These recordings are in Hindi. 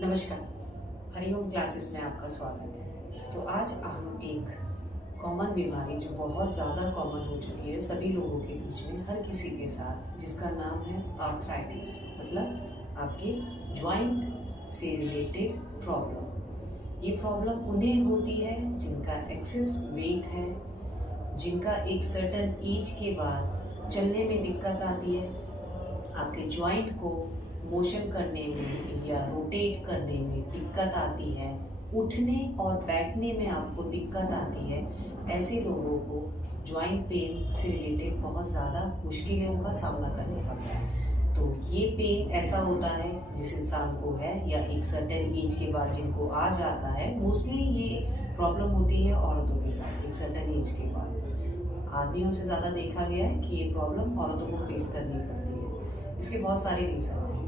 नमस्कार, हरिओम क्लासेस में आपका स्वागत है। तो आज हम एक कॉमन बीमारी जो बहुत ज़्यादा कॉमन हो चुकी है सभी लोगों के बीच में, हर किसी के साथ, जिसका नाम है आर्थराइटिस, मतलब आपके जॉइंट से रिलेटेड प्रॉब्लम। ये प्रॉब्लम उन्हें होती है जिनका एक्सेस वेट है, जिनका एक सर्टेन एज के बाद चलने में दिक्कत आती है, आपके जॉइंट को मोशन करने में या रोटेट करने में दिक्कत आती है, उठने और बैठने में आपको दिक्कत आती है। ऐसे लोगों को जॉइंट पेन से रिलेटेड बहुत ज़्यादा मुश्किलों का सामना करना पड़ता है। तो ये पेन ऐसा होता है जिस इंसान को है या एक सर्टेन एज के बाद जिनको आ जाता है। मोस्टली ये प्रॉब्लम होती है औरतों के साथ एक सर्टेन एज के बाद। आदमियों से ज़्यादा देखा गया है कि ये प्रॉब्लम औरतों को फेस करनी पड़ती है। इसके बहुत सारे रीज़न हैं।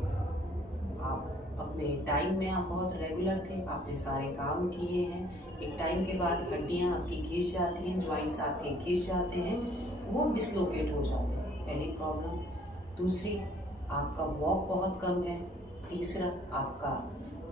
आप अपने टाइम में आप बहुत रेगुलर थे, आपने सारे काम किए हैं, एक टाइम के बाद हड्डियां आपकी घिस जाती हैं, जॉइंट्स आपके घिस जाते हैं, वो डिसलोकेट हो जाते हैं, पहली प्रॉब्लम। दूसरी, आपका वॉक बहुत कम है। तीसरा, आपका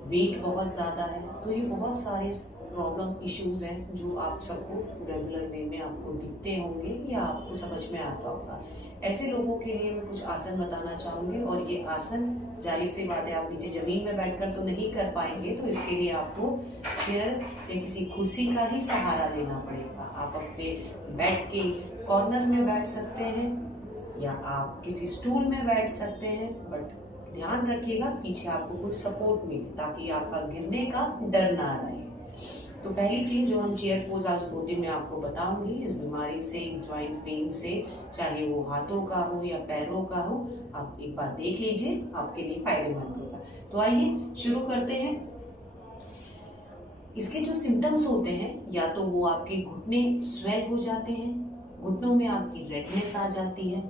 वेट बहुत ज़्यादा है। तो ये बहुत सारे प्रॉब्लम इश्यूज हैं जो आप सबको रेगुलर वे में आपको दिखते होंगे या आपको समझ में आता होगा। ऐसे लोगों के लिए मैं कुछ आसन बताना चाहूँगी, और ये आसन जाहिर सी बात है आप नीचे ज़मीन में बैठकर तो नहीं कर पाएंगे, तो इसके लिए आपको चेयर या किसी कुर्सी का ही सहारा लेना पड़ेगा। आप अपने बेड के कॉर्नर में बैठ सकते हैं या आप किसी स्टूल में बैठ सकते हैं, बट ध्यान रखिएगा पीछे आपको कुछ सपोर्ट मिले ताकि आपका गिरने का डर ना रहे। तो पहली चीज जो हम चेयर पोज आज 2 दिन में आपको बताऊंगी, इस बीमारी से, जॉइंट पेन से, चाहे वो हाथों का हो या पैरों का हो, आप एक बार देख लीजिए, आपके लिए फायदेमंद होगा। तो आइए शुरू करते हैं। इसके जो सिम्टम्स होते हैं, या तो वो आपके घुटने स्वेल हो जाते हैं, घुटनों में आपकी रेडनेस आ जाती है,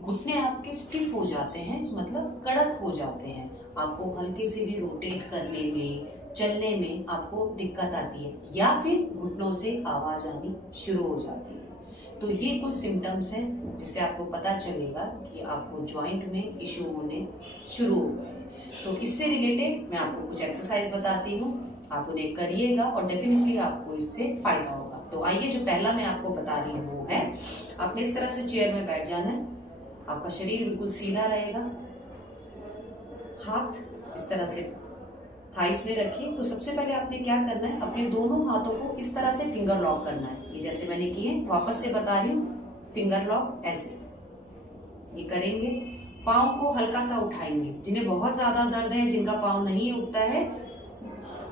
घुटने आपके स्टिफ हो जाते हैं, मतलब कड़क हो जाते हैं, आपको हल्के से भी रोटेट करने में, चलने में आपको दिक्कत आती है, या फिर घुटनों से आवाज आनी शुरू हो जाती है। तो ये कुछ सिम्टम्स हैं जिससे आपको पता चलेगा कि आपको जॉइंट में इश्यू होने शुरू हो गए हैं। तो इससे रिलेटेड मैं आपको कुछ एक्सरसाइज बताती हूँ, आप उन्हें करिएगा और डेफिनेटली आपको इससे फायदा होगा। तो आइए, जो पहला मैं आपको बता रही हूँ वो है, आपने इस तरह से चेयर में बैठ जाना है, आपका शरीर बिल्कुल सीधा रहेगा, हाथ इस तरह से थाइस में रखिए। तो सबसे पहले आपने क्या करना है, अपने दोनों हाथों को इस तरह से फिंगर लॉक करना है। ये जैसे मैंने किए, वापस से बता रही हूँ, फिंगर लॉक ऐसे ये करेंगे। पाँव को हल्का सा उठाएंगे। जिन्हें बहुत ज्यादा दर्द है, जिनका पाँव नहीं उठता है,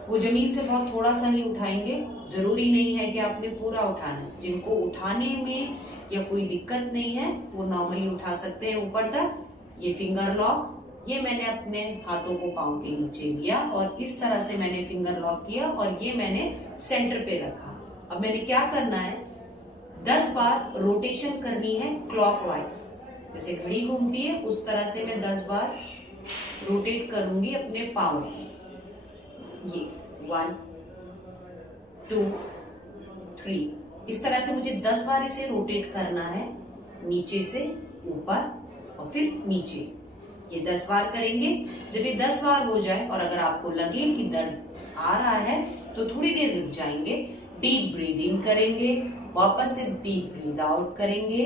वो जमीन से बहुत थोड़ा सा ही उठाएंगे। जरूरी नहीं है कि आपने पूरा उठाना है। जिनको उठाने में या कोई दिक्कत नहीं है वो नॉर्मली उठा सकते हैं ऊपर तक। ये फिंगर लॉक, ये मैंने अपने हाथों को पाँव के नीचे लिया और इस तरह से मैंने फिंगर लॉक किया और ये मैंने सेंटर पे रखा। अब मैंने क्या करना है, 10 बार रोटेशन करनी है क्लॉकवाइज। जैसे घड़ी घूमती है उस तरह से मैं 10 बार रोटेट करूंगी अपने पाँव को। ये 1 2 3 इस तरह से मुझे 10 बार इसे रोटेट करना है, नीचे से ऊपर और फिर नीचे। ये 10 बार करेंगे। जब ये 10 बार हो जाए और अगर आपको लगे कि दर्द आ रहा है तो थोड़ी देर रुक जाएंगे, डीप ब्रीद इन करेंगे, वापस से डीप ब्रीद आउट करेंगे।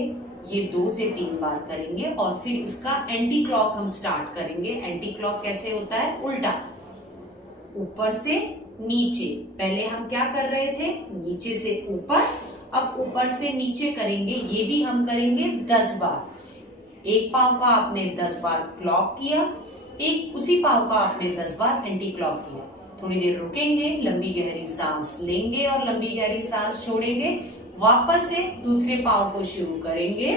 ये 2 से 3 बार करेंगे और फिर इसका एंटी क्लॉक हम स्टार्ट करेंगे। एंटी क्लॉक कैसे होता है, उल्टा, ऊपर से नीचे। पहले हम क्या कर रहे थे, नीचे से ऊपर, अब ऊपर से नीचे करेंगे। ये भी हम करेंगे 10 बार। एक पांव का आपने 10 बार क्लॉक किया, एक उसी पांव का आपने 10 बार एंटी क्लॉक किया। थोड़ी देर रुकेंगे, लंबी गहरी सांस लेंगे और लंबी गहरी सांस छोड़ेंगे, वापस से दूसरे पांव को शुरू करेंगे।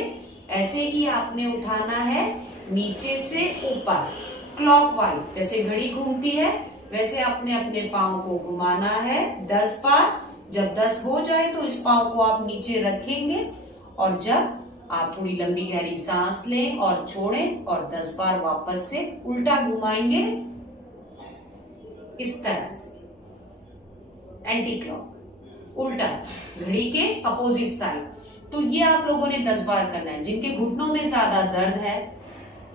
ऐसे ही आपने उठाना है नीचे से ऊपर क्लॉकवाइज। जैसे घड़ी घूमती है वैसे आपने अपने पांव को घुमाना है 10 बार। जब 10 हो जाए तो इस पांव को आप नीचे रखेंगे और जब आप थोड़ी लंबी गहरी सांस लें और छोड़ें और 10 बार वापस से उल्टा घुमाएंगे इस तरह से। एंटी क्लॉक उल्टा, घड़ी के अपोजिट साइड। तो ये आप लोगों ने 10 बार करना है। जिनके घुटनों में ज्यादा दर्द है,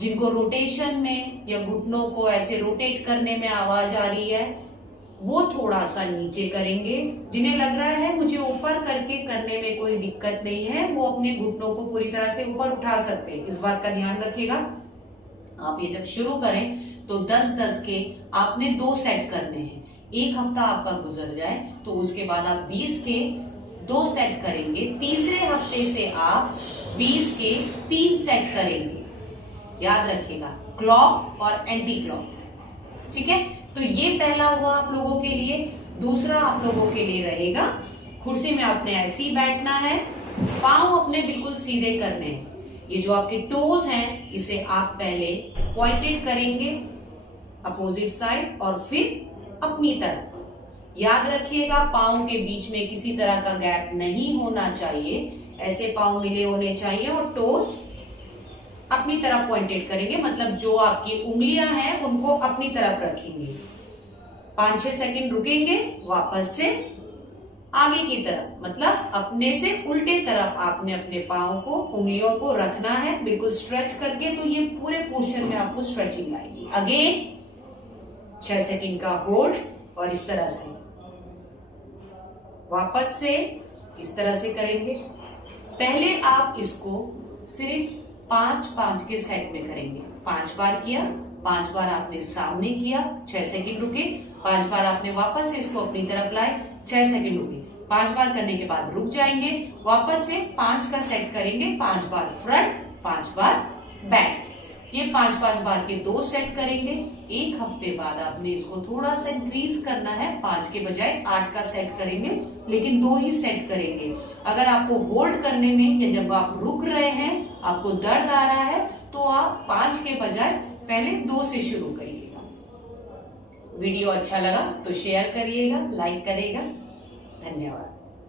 जिनको रोटेशन में या घुटनों को ऐसे रोटेट करने में आवाज आ रही है वो थोड़ा सा नीचे करेंगे। जिन्हें लग रहा है मुझे ऊपर करके करने में कोई दिक्कत नहीं है वो अपने घुटनों को पूरी तरह से ऊपर उठा सकते हैं। इस बात का ध्यान रखिएगा। आप ये जब शुरू करें तो 10-10 के आपने 2 सेट करने हैं। एक हफ्ता आपका गुजर जाए तो उसके बाद आप 20 के 2 सेट करेंगे। तीसरे हफ्ते से आप 20 के 3 सेट करेंगे। याद रखिएगा, क्लॉक और एंटी क्लॉक। ठीक है, तो ये पहला हुआ आप लोगों के लिए। दूसरा आप लोगों के लिए रहेगा, कुर्सी में आपने ऐसे ही बैठना है, पांव अपने बिल्कुल सीधे करने हैं। ये जो आपके टोज हैं इसे आप पहले पॉइंटेड करेंगे अपोजिट साइड और फिर अपनी तरफ। याद रखिएगा, पांव के बीच में किसी तरह का गैप नहीं होना चाहिए, ऐसे पांव मिले होने चाहिए और टोज अपनी तरफ पॉइंटेड करेंगे, मतलब जो आपकी उंगलियां हैं उनको अपनी तरफ रखेंगे। 5-6 सेकंड रुकेंगे, वापस से आगे की तरफ, मतलब अपने से उल्टे तरफ आपने अपने पांव को, उंगलियों को रखना है बिल्कुल स्ट्रेच करके। तो ये पूरे पोर्शन में आपको स्ट्रेचिंग आएगी। अगेन 6 सेकंड का होल्ड और इस तरह से वापस से इस तरह से करेंगे। पहले आप इसको सिर्फ 5-5 के सेट में करेंगे। 5 बार किया, 5 बार आपने सामने किया, 6 सेकंड रुके, 5 बार आपने वापस से इसको अपनी तरफ लाए, 6 सेकंड रुके। 5 बार करने के बाद रुक जाएंगे, वापस से 5 का सेट करेंगे। 5 बार फ्रंट, 5 बार बैक। ये 5-5 बार के 2 सेट करेंगे। एक हफ्ते बाद आपने इसको थोड़ा सा इंक्रीज करना है, 5 के बजाय 8 का सेट करेंगे, लेकिन 2 ही सेट करेंगे। अगर आपको होल्ड करने में या जब आप रुक रहे हैं आपको दर्द आ रहा है तो आप 5 के बजाय पहले 2 से शुरू करिएगा। वीडियो अच्छा लगा तो शेयर करिएगा, लाइक करिएगा। धन्यवाद।